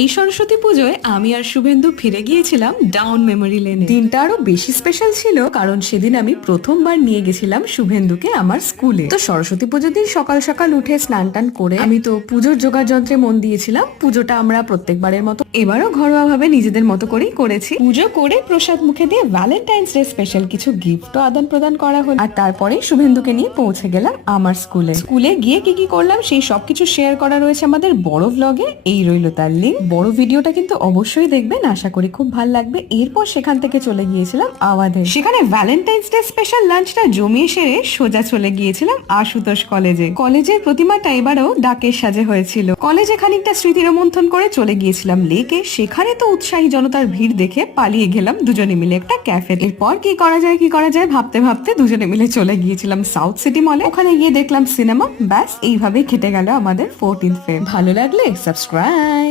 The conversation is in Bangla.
এই সরস্বতী পুজোয় আমি আর শুভেন্দু ফিরে গিয়েছিলাম ডাউন মেমোরি লেনে। দিনটা আরো বেশি স্পেশাল ছিল কারণ সেদিন আমি প্রথমবার নিয়ে গেছিলাম শুভেন্দুকে আমার স্কুলে। তো সরস্বতী পুজোর দিন সকাল সকাল উঠে স্নান টান করে আমি তো পুজোর জোগাড় যন্ত্রে মন দিয়েছিলাম। পুজোটা আমরা প্রত্যেকবারের মতো এবারও ঘরোয়া ভাবে নিজেদের মতো করেই করেছি। পুজো করে প্রসাদ মুখে দিয়ে ভ্যালেন্টাইন্স ডে স্পেশাল কিছু গিফটও আদান প্রদান করা হলো। আর তারপরে শুভেন্দুকে নিয়ে পৌঁছে গেলাম আমার স্কুলে। স্কুলে গিয়ে কি কি করলাম সেই সবকিছু শেয়ার করা রয়েছে আমাদের বড় ব্লগে। এই রইল তার লিঙ্ক। বড় ভিডিওটা কিন্তু অবশ্যই দেখবেন, আশা করি খুব ভালো লাগবে। এরপর সেখান থেকে চলে গিয়েছিলাম আওয়াধে। সেখানে ভ্যালেন্টাইন্স ডে স্পেশাল লাঞ্চটা জমিয়ে সেরে সোজা চলে গিয়েছিলাম আশুতোষ কলেজে। কলেজের প্রতিমাটা এবারও ডাকের সাজে হয়েছিল। কলেজে খানিকটা স্মৃতি রোমন্থন করে চলে গিয়েছিলাম লেকে। সেখানে তো উৎসাহী জনতার ভিড় দেখে পালিয়ে গেলাম দুজনে মিলে একটা ক্যাফে। এরপর কি করা যায় ভাবতে ভাবতে দুজনে মিলে চলে গিয়েছিলাম সাউথ সিটি মলে। ওখানে গিয়ে দেখলাম সিনেমা। ব্যাস এইভাবেই কেটে গেল আমাদের 14th ফেব। ভালো লাগলে সাবস্ক্রাইব।